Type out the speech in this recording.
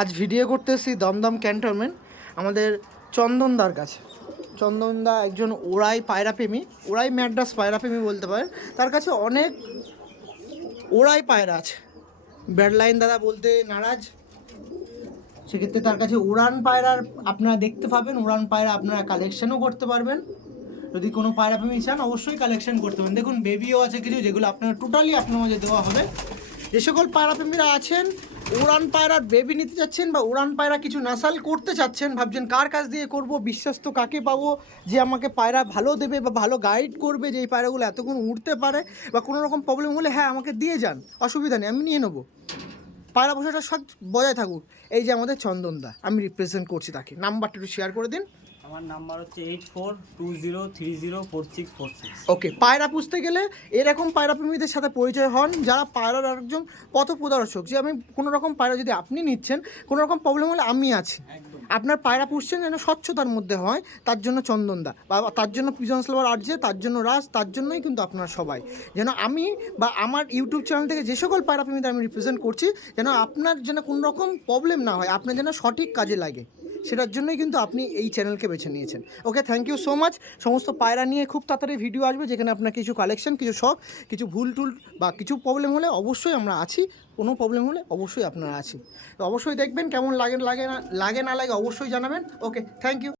আজ ভিডিও করতে এসেছি দমদম ক্যান্টনমেন্ট আমাদের চন্দনদার কাছে। চন্দনদা একজন ওড়াই পায়রাপ্রেমী, ওড়াই ম্যাড্রাস পায়রাপ্রেমী বলতে পারেন। তার কাছে অনেক ওড়াই পায়রা আছে। ব্যাড লাইন দাদা বলতে নারাজ, সেক্ষেত্রে তার কাছে উড়ান পায়রার আপনারা দেখতে পাবেন। উড়ান পায়রা আপনারা কালেকশনও করতে পারবেন। যদি কোনো পায়রাপ্রেমী চান অবশ্যই কালেকশন করতে পারেন। দেখুন বেবিও আছে কিছু, যেগুলো আপনারা টোটালি আপনার মাঝে দেওয়া হবে। যে সকল পায়রাপ্রেমীরা আছেন, উড়ান পায়রার বেবি নিতে চাচ্ছেন বা উড়ান পায়রা কিছু নাসাল করতে চাচ্ছেন, ভাবছেন কার কাছ দিয়ে করব, বিশ্বস্ত কাকে পাবো যে আমাকে পায়রা ভালো দেবে বা ভালো গাইড করবে, যে এই পায়রাগুলো এতক্ষণ উড়তে পারে, বা কোনো রকম প্রবলেম হলে হ্যাঁ আমাকে দিয়ে যান, অসুবিধা নেই, আমি নিয়ে নেবো, পায়রা বসাটা সব বজায় থাকুক। এই যে আমাদের চন্দনদা, আমি রিপ্রেজেন্ট করছি তাকে। নাম্বারটা একটু শেয়ার করে দিন। আমার নাম্বার হচ্ছে 8420304646। ওকে, পায়রা পুষতে গেলে এরকম পায়রাপ্রেমীদের সাথে পরিচয় হন, যারা পায়রার একজন পথপ্রদর্শক। যে আমি কোনো রকম পায়রা যদি আপনি নিচ্ছেন, কোনো রকম প্রবলেম হলে আমি আছি। আপনার পায়রা পুষছেন যেন স্বচ্ছতার মধ্যে হয়, তার জন্য চন্দনদা, বা তার জন্য পিজন্স লাভার আর্টজে, তার জন্য রাজ, তার জন্যই কিন্তু আপনারা সবাই যেন আমি বা আমার ইউটিউব চ্যানেল থেকে যে সকল পায়রাপ্রেমীদের আমি রিপ্রেজেন্ট করছি, যেন আপনার যেন কোনো রকম প্রবলেম না হয়, আপনার যেন সঠিক কাজে লাগে, সেটার জন্যই কিন্তু আপনি এই চ্যানেলকে বেছে নিয়েছেন। ওকে, থ্যাংক ইউ সো মাচ। সমস্ত পায়রা নিয়ে খুব তাড়াতাড়ি ভিডিও আসবে, যেখানে আপনার কিছু কালেকশন, কিছু শখ, কিছু ভুল টুল বা কিছু প্রবলেম হলে অবশ্যই আমরা আছি। কোনো প্রবলেম হলে অবশ্যই আপনারা আছি, তো অবশ্যই দেখবেন। কেমন লাগে না লাগে অবশ্যই জানাবেন। ওকে, থ্যাংক ইউ।